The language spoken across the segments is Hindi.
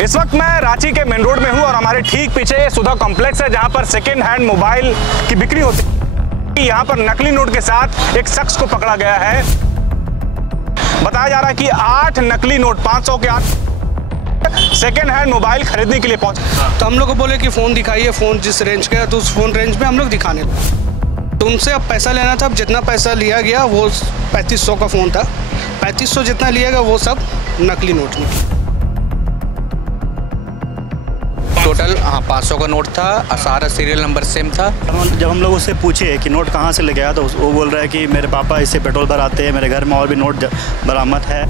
इस वक्त मैं रांची के मेन रोड में हूं और हमारे ठीक पीछे सुधा कॉम्प्लेक्स है जहां पर सेकेंड हैंड मोबाइल की बिक्री होती है। यहां पर नकली नोट के साथ एक शख्स को पकड़ा गया है। बताया जा रहा है कि 8 नकली नोट 500 के 8 सेकेंड हैंड मोबाइल खरीदने के लिए पहुंचे। तो हम लोग को बोले कि फ़ोन दिखाइए, फ़ोन जिस रेंज का है तो उस फ़ोन रेंज में हम लोग दिखाने लगे। तो उनसे अब पैसा लेना था। अब जितना पैसा लिया गया वो 3500 का फ़ोन था। 3500 जितना लिया गया वो सब नकली नोट निकले। टोटल 500 का नोट था, सारा सीरियल नंबर सेम था। जब हम लोग उससे पूछे कि नोट कहाँ से ले गया तो वो बोल रहा है कि मेरे पापा इससे पेट्रोल भराते हैं, मेरे घर में और भी नोट बरामद है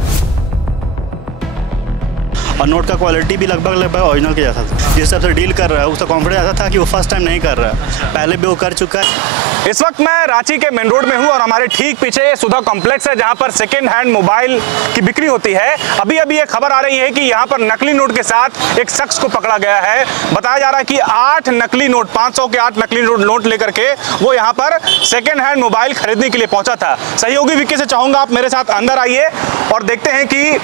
और नोट का क्वालिटी भी लगभग ओरिजिनल के जैसा था। जिस हिसाब से डील कर रहा है उसका कॉन्फिडेंस ऐसा था कि वो फर्स्ट टाइम नहीं कर रहा है, पहले भी वो कर चुका है। इस वक्त मैं रांची के मेन रोड में हूं और हमारे ठीक पीछे सुधा कॉम्प्लेक्स है जहां पर सेकेंड हैंड मोबाइल की बिक्री होती है। अभी ये खबर आ रही है कि यहां पर नकली नोट के साथ एक शख्स को पकड़ा गया है। बताया जा रहा है कि 8 नकली नोट 500 के 8 नकली नोट लेकर के वो यहां पर सेकेंड हैंड मोबाइल खरीदने के लिए पहुंचा था। सहयोगी विक्की से चाहूंगा आप मेरे साथ अंदर आइए और देखते हैं कि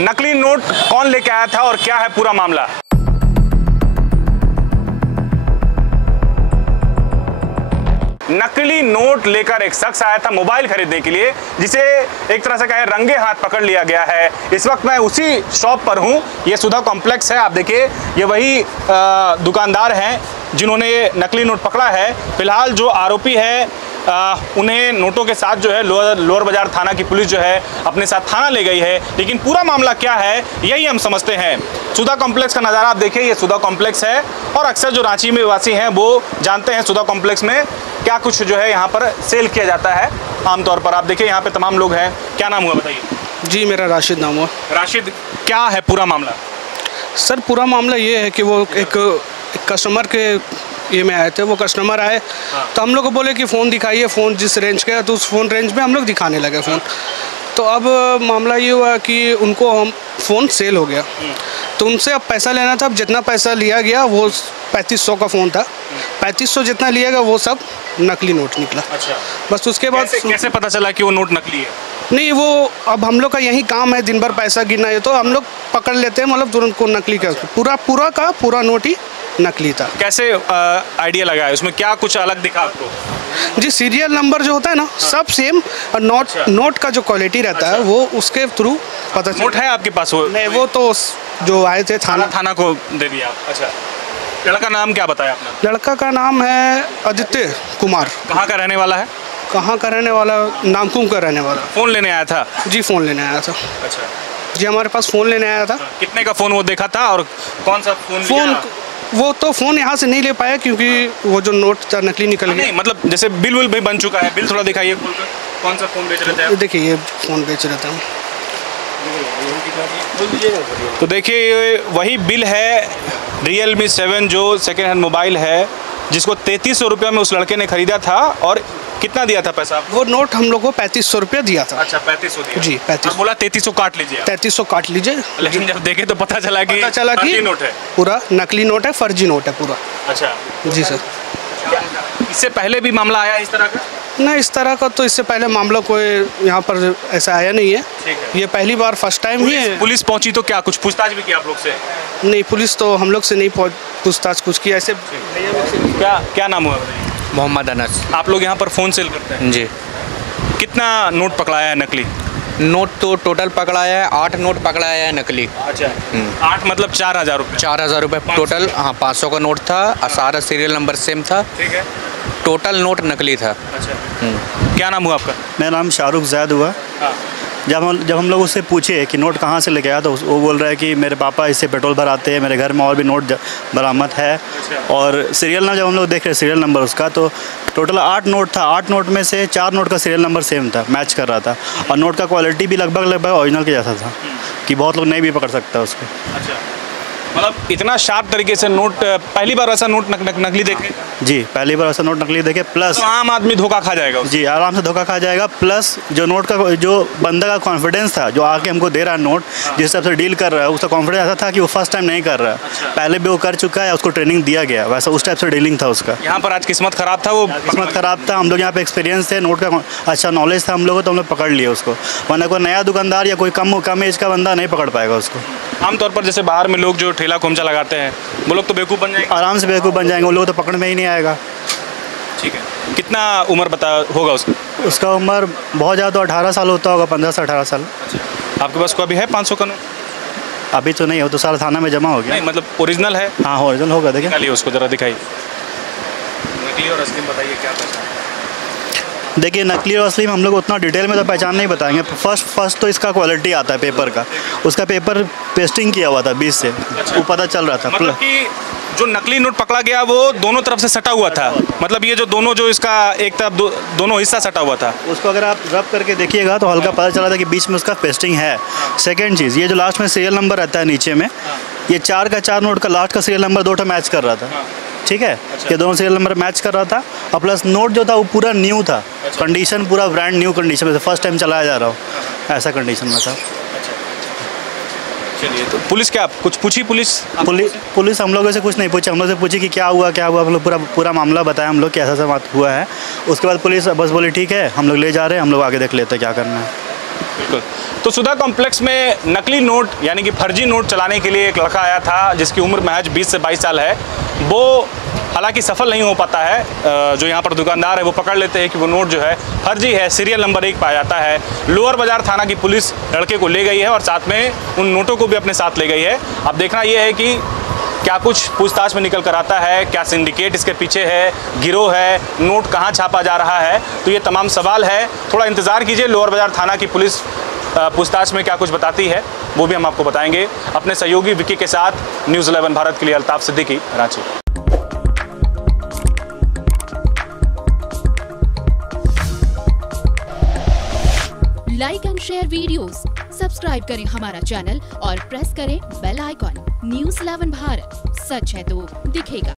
नकली नोट कौन लेके आया था और क्या है पूरा मामला। नकली नोट लेकर एक शख्स आया था मोबाइल खरीदने के लिए, जिसे एक तरह से कहे रंगे हाथ पकड़ लिया गया है। इस वक्त मैं उसी शॉप पर हूं। ये सुधा कॉम्प्लेक्स है। आप देखिए ये वही दुकानदार हैं जिन्होंने नकली नोट पकड़ा है। फिलहाल जो आरोपी है उन्हें नोटों के साथ जो है लोअर बाजार थाना की पुलिस जो है अपने साथ थाना ले गई है। लेकिन पूरा मामला क्या है यही हम समझते हैं। सुधा कॉम्प्लेक्स का नज़ारा आप देखिए, ये सुधा कॉम्प्लेक्स है और अक्सर जो रांची में वासी हैं वो जानते हैं सुधा कॉम्प्लेक्स में क्या कुछ जो है यहाँ पर सेल किया जाता है आमतौर पर। आप देखिए यहाँ पे तमाम लोग हैं। क्या नाम हुआ बताइए? जी मेरा राशिद नाम हुआ। राशिद, क्या है पूरा मामला? सर पूरा मामला ये है कि वो एक कस्टमर के ये में आए थे। वो कस्टमर आए तो हम लोग को बोले कि फ़ोन दिखाइए, फ़ोन जिस रेंज का है तो उस फ़ोन रेंज में हम लोग दिखाने लगे फ़ोन। तो अब मामला ये हुआ कि उनको हम फ़ोन सेल हो गया तो उनसे अब पैसा लेना था। अब जितना पैसा लिया गया वो 3500 का फ़ोन था। 3500 जितना लिया गया वो सब नकली नोट निकला। अच्छा, बस उसके बाद कैसे पता चला कि वो नोट नकली है? नहीं, वो अब हम लोग का यही काम है, दिन भर पैसा गिनना है तो हम लोग पकड़ लेते हैं, मतलब तुरंत को नकली का पूरा नोट ही नकली था। कैसे आइडिया लगा है उसमें, क्या कुछ अलग दिखा आपको? जी सीरियल नंबर जो होता है ना सब सेम और नोट का जो क्वालिटी रहता है वो उसके थ्रू पता चलता। नोट है आपके पास? वो नहीं, वो तो जो आए थे थाना को दे दिया। अच्छा, लड़का नाम क्या बताया आपने? लड़का का नाम है आदित्य कुमार। कहाँ का रहने वाला है? कहाँ का रहने वाला? नामकुम का रहने वाला। फ़ोन लेने आया था? जी फ़ोन लेने आया था। अच्छा जी हमारे पास फ़ोन लेने आया था। कितने का फ़ोन वो देखा था और कौन सा फ़ोन? वो तो फ़ोन यहाँ से नहीं ले पाया क्योंकि वो जो नोट था नकली निकल गया। नहीं मतलब जैसे बिल भी बन चुका है, बिल थोड़ा दिखाइए खोलकर। कौन सा फ़ोन बेच रहे थे आप? देखिए ये फ़ोन बेच रहे थे हम। तो देखिए ये वही बिल है Realme 7 जो सेकेंड हैंड मोबाइल है जिसको 3300 रुपये में उस लड़के ने खरीदा था। और कितना दिया था पैसा? वो नोट हम लोग को 3500 रुपया दिया था। अच्छा 3500 दिया? जी 3500। बोला 3300 काट लीजिए। 3300 काट लीजिए। लेकिन जब देखे तो पता चला कि नोट है, पूरा नकली नोट है, फर्जी नोट है पूरा। अच्छा जी सर। इससे पहले भी मामला आया इस तरह का? नहीं, इस तरह का तो इससे पहले मामला कोई यहाँ पर ऐसा आया नहीं है। ये पहली बार फर्स्ट टाइम ही है। पुलिस पहुंची तो क्या कुछ पूछताछ भी की आप लोग से? नहीं, पुलिस तो हम लोग से नहीं पूछताछ कुछ की ऐसे। क्या नाम हुआ? मोहम्मद अनस। आप लोग यहाँ पर फ़ोन सेल करते हैं? जी। कितना नोट पकड़ाया है नकली? नोट तो टोटल पकड़ाया है 8 नोट पकड़ाया है नकली। अच्छा 8 मतलब 4000 रुपये? 4000 रुपये टोटल। 500 का नोट था, सारा सीरियल नंबर सेम था। ठीक है। टोटल नोट नकली था। अच्छा क्या नाम हुआ आपका? मेरा नाम शाहरुख जैद हुआ। जब हम लोग उससे पूछे कि नोट कहाँ से लेके आया तो वो बोल रहा है कि मेरे पापा इससे पेट्रोल भराते हैं, मेरे घर में और भी नोट बरामद है। और सीरियल नंबर जब हम लोग देख रहे सीरियल नंबर उसका तो टोटल 8 नोट था। 8 नोट में से 4 नोट का सीरियल नंबर सेम था, मैच कर रहा था और नोट का क्वालिटी भी लगभग ओरिजिनल के जैसा था कि बहुत लोग नहीं भी पकड़ सकता उसको। अच्छा मतलब इतना शार्प तरीके से नोट पहली बार ऐसा नोट नकली देखे? जी पहली बार ऐसा नोट नकली देखे। प्लस तो आम आदमी धोखा खा जाएगा? जी आराम से धोखा खा जाएगा। प्लस जो नोट का जो बंदा का कॉन्फिडेंस था जो आके हमको दे रहा है नोट, जिस हिसाब से डील कर रहा है उसका कॉन्फिडेंस ऐसा था कि वो फर्स्ट टाइम नहीं कर रहा है। अच्छा। पहले भी वो कर चुका है, उसको ट्रेनिंग दिया गया, वैसा उस टाइप से डीलिंग था उसका। यहाँ पर आज किस्मत खराब था, वो किस्मत खराब था। हम लोग यहाँ पे एक्सपीरियंस थे, नोट का अच्छा नॉलेज था हम लोगों, तो हम लोग पकड़ लिए उसको। वरना कोई नया दुकानदार या कोई कम एज का बंदा नहीं पकड़ पाएगा उसको। आमतौर पर जैसे बाहर में लोग जो ठेला खोमचा लगाते हैं वो लोग तो बेवकूफ़ बन जाएंगे। आराम से बेवकूफ़ बन जाएंगे, उन लोगों को तो पकड़ में ही नहीं आएगा। ठीक है, कितना उम्र बता होगा उसका? उसका उम्र बहुत ज़्यादा तो 18 साल होता होगा, 15 से 18 साल। आपके पास कोई अभी है 500 का नोट? अभी तो नहीं हो, तो सारा थाना में जमा हो गया। नहीं मतलब ओरिजिनल है? हाँ ओरिजिनल होगा, देखिए। निकालिए उसको ज़रा दिखाइए। नकली और असली बताइए क्या पहचान? देखिए नकली और असली में हम लोग उतना डिटेल में तो पहचान नहीं बताएंगे। फर्स्ट तो इसका क्वालिटी आता है पेपर का, उसका पेपर पेस्टिंग किया हुआ था 20 से, वो पता चल रहा था। मतलब कि जो नकली नोट पकड़ा गया वो दोनों तरफ से सटा हुआ था, मतलब ये जो दोनों जो इसका एक तरफ दोनों हिस्सा सटा हुआ था। उसको अगर आप रब करके देखिएगा तो हल्का पता चला था कि बीच में उसका पेस्टिंग है। सेकंड चीज़, ये जो लास्ट में सीरियल नंबर रहता है नीचे में, ये 4 का 4 नोट का लास्ट का सीरियल नंबर 2 मैच कर रहा था। ठीक है, ये दोनों सीरियल नंबर मैच कर रहा था, और प्लस नोट जो था वो पूरा न्यू था। कंडीशन पूरा ब्रांड न्यू कंडीशन में, फर्स्ट टाइम चलाया जा रहा हो ऐसा कंडीशन में था। चलिए, तो पुलिस क्या कुछ पूछी? पुलिस हम लोगों से कुछ नहीं पूछा, हम लोग से पूछी कि क्या हुआ हम लोग पूरा मामला बताया हम लोग कि ऐसा बात हुआ है। उसके बाद पुलिस बस बोली ठीक है हम लोग ले जा रहे हैं, हम लोग आगे देख लेते हैं क्या करना है। बिल्कुल। तो सुधा कॉम्प्लेक्स में नकली नोट यानी कि फर्जी नोट चलाने के लिए एक लड़का आया था जिसकी उम्र महज 20 से 22 साल है। वो हालांकि सफल नहीं हो पाता है, जो यहाँ पर दुकानदार है वो पकड़ लेते हैं कि वो नोट जो है फर्जी है, सीरियल नंबर 1 पाया जाता है। लोअर बाजार थाना की पुलिस लड़के को ले गई है और साथ में उन नोटों को भी अपने साथ ले गई है। अब देखना ये है कि क्या कुछ पूछताछ में निकल कर आता है, क्या सिंडिकेट इसके पीछे है, गिरोह है, नोट कहाँ छापा जा रहा है, तो ये तमाम सवाल है। थोड़ा इंतज़ार कीजिए, लोअर बाजार थाना की पुलिस पूछताछ में क्या कुछ बताती है वो भी हम आपको बताएंगे। अपने सहयोगी विकी के साथ न्यूज़ 11 भारत के लिए Altaf Siddiqui, Ranchi. Like and share videos, subscribe करें हमारा चैनल और प्रेस करें बेल आइकॉन। न्यूज़ 11 भारत, सच है तो दिखेगा।